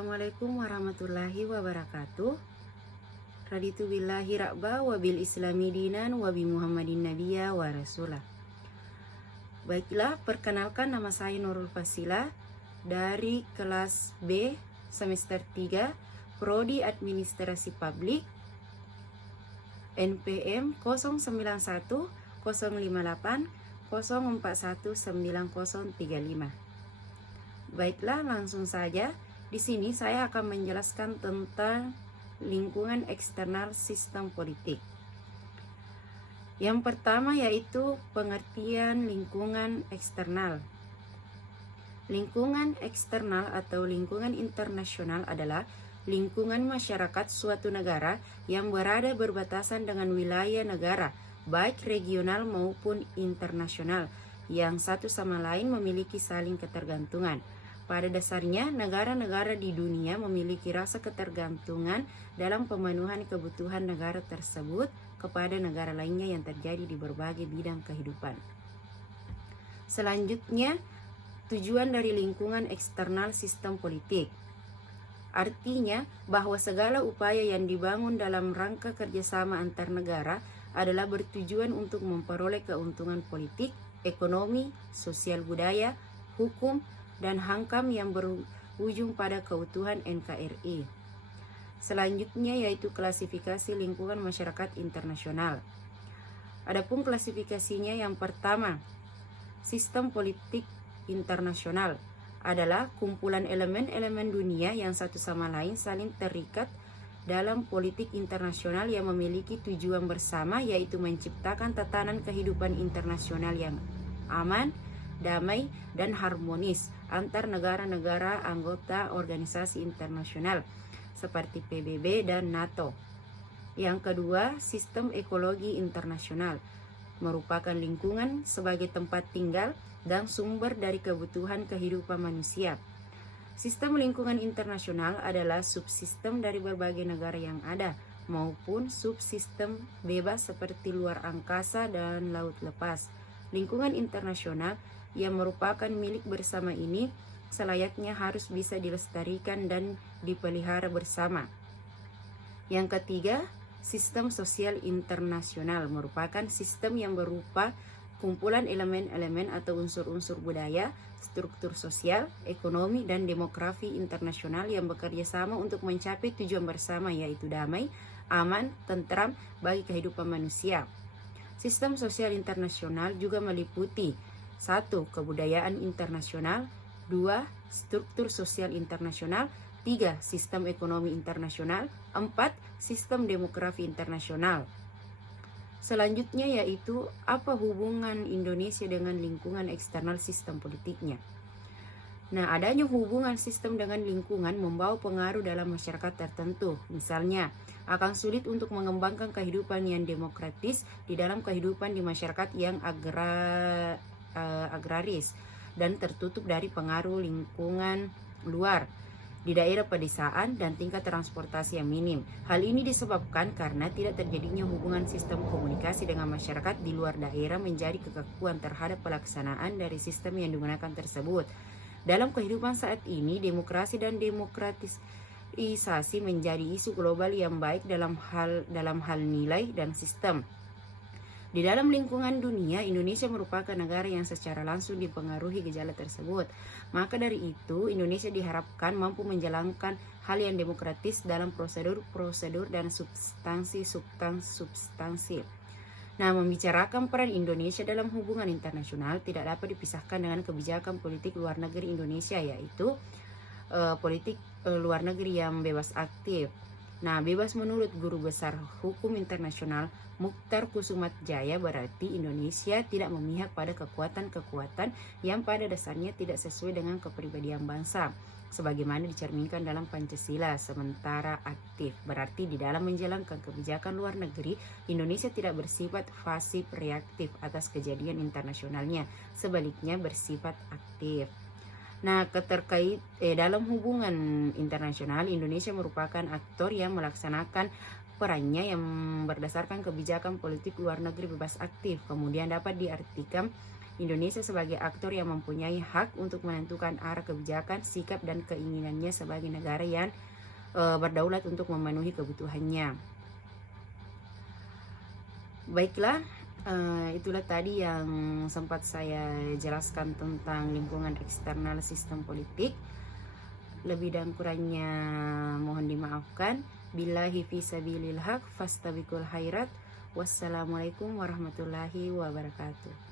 Assalamualaikum warahmatullahi wabarakatuh. Raditu billahi ra'ba wa bil islami dinan wa bi Muhammadin nabiyya wa rasulah. Baiklah, perkenalkan nama saya Nurul Fasila dari kelas B semester 3 Prodi Administrasi Publik NPM 091 058 041 9035. Baiklah, langsung saja. Di sini saya akan menjelaskan tentang lingkungan eksternal sistem politik. Yang pertama yaitu pengertian lingkungan eksternal. Lingkungan eksternal atau lingkungan internasional adalah lingkungan masyarakat suatu negara yang berada berbatasan dengan wilayah negara, baik regional maupun internasional, yang satu sama lain memiliki saling ketergantungan. Pada dasarnya, negara-negara di dunia memiliki rasa ketergantungan dalam pemenuhan kebutuhan negara tersebut kepada negara lainnya yang terjadi di berbagai bidang kehidupan. Selanjutnya, tujuan dari lingkungan eksternal sistem politik. Artinya bahwa segala upaya yang dibangun dalam rangka kerjasama antar negara adalah bertujuan untuk memperoleh keuntungan politik, ekonomi, sosial budaya, hukum, dan hankam yang berujung pada keutuhan NKRI. Selanjutnya yaitu klasifikasi lingkungan masyarakat internasional. Adapun klasifikasinya, yang pertama, sistem politik internasional adalah kumpulan elemen-elemen dunia yang satu sama lain saling terikat dalam politik internasional yang memiliki tujuan bersama, yaitu menciptakan tatanan kehidupan internasional yang aman, damai, dan harmonis antar negara-negara anggota organisasi internasional seperti PBB dan NATO. Yang kedua, sistem ekologi internasional merupakan lingkungan sebagai tempat tinggal dan sumber dari kebutuhan kehidupan manusia. Sistem lingkungan internasional adalah subsistem dari berbagai negara yang ada maupun subsistem bebas seperti luar angkasa dan laut lepas. Lingkungan internasional yang merupakan milik bersama ini selayaknya harus bisa dilestarikan dan dipelihara bersama. Yang ketiga, sistem sosial internasional merupakan sistem yang berupa kumpulan elemen-elemen atau unsur-unsur budaya, struktur sosial, ekonomi, dan demografi internasional yang bekerja sama untuk mencapai tujuan bersama, yaitu damai, aman, tentram bagi kehidupan manusia. Sistem sosial internasional juga meliputi 1. Kebudayaan internasional, 2. Struktur sosial internasional, 3. Sistem ekonomi internasional, 4. Sistem demografi internasional. Selanjutnya yaitu apa hubungan Indonesia dengan lingkungan eksternal sistem politiknya. Nah, adanya hubungan sistem dengan lingkungan membawa pengaruh dalam masyarakat tertentu. Misalnya, akan sulit untuk mengembangkan kehidupan yang demokratis di dalam kehidupan di masyarakat yang agraris dan tertutup dari pengaruh lingkungan luar di daerah pedesaan dan tingkat transportasi yang minim. Hal ini disebabkan karena tidak terjadinya hubungan sistem komunikasi dengan masyarakat di luar daerah menjadi kekakuan terhadap pelaksanaan dari sistem yang digunakan tersebut. Dalam kehidupan saat ini, demokrasi dan demokratisasi menjadi isu global yang baik dalam hal nilai dan sistem. Di dalam lingkungan dunia, Indonesia merupakan negara yang secara langsung dipengaruhi gejala tersebut. Maka dari itu, Indonesia diharapkan mampu menjalankan hal yang demokratis dalam prosedur-prosedur dan substansi. Nah, membicarakan peran Indonesia dalam hubungan internasional tidak dapat dipisahkan dengan kebijakan politik luar negeri Indonesia, yaitu politik luar negeri yang bebas aktif. Nah, bebas menurut Guru Besar Hukum Internasional Mukhtar Kusumatjaya berarti Indonesia tidak memihak pada kekuatan-kekuatan yang pada dasarnya tidak sesuai dengan kepribadian bangsa, sebagaimana dicerminkan dalam Pancasila. Sementara aktif berarti di dalam menjalankan kebijakan luar negeri, Indonesia tidak bersifat pasif reaktif atas kejadian internasionalnya, sebaliknya bersifat aktif. Nah, dalam hubungan internasional, Indonesia merupakan aktor yang melaksanakan perannya yang berdasarkan kebijakan politik luar negeri bebas aktif. Kemudian dapat diartikan Indonesia sebagai aktor yang mempunyai hak untuk menentukan arah kebijakan, sikap, dan keinginannya sebagai negara yang berdaulat untuk memenuhi kebutuhannya. Baiklah, itulah tadi yang sempat saya jelaskan tentang lingkungan eksternal sistem politik. Lebih dan kurangnya mohon dimaafkan. Billahi fisabilil haq fastabiqul khairat. Wassalamualaikum warahmatullahi wabarakatuh.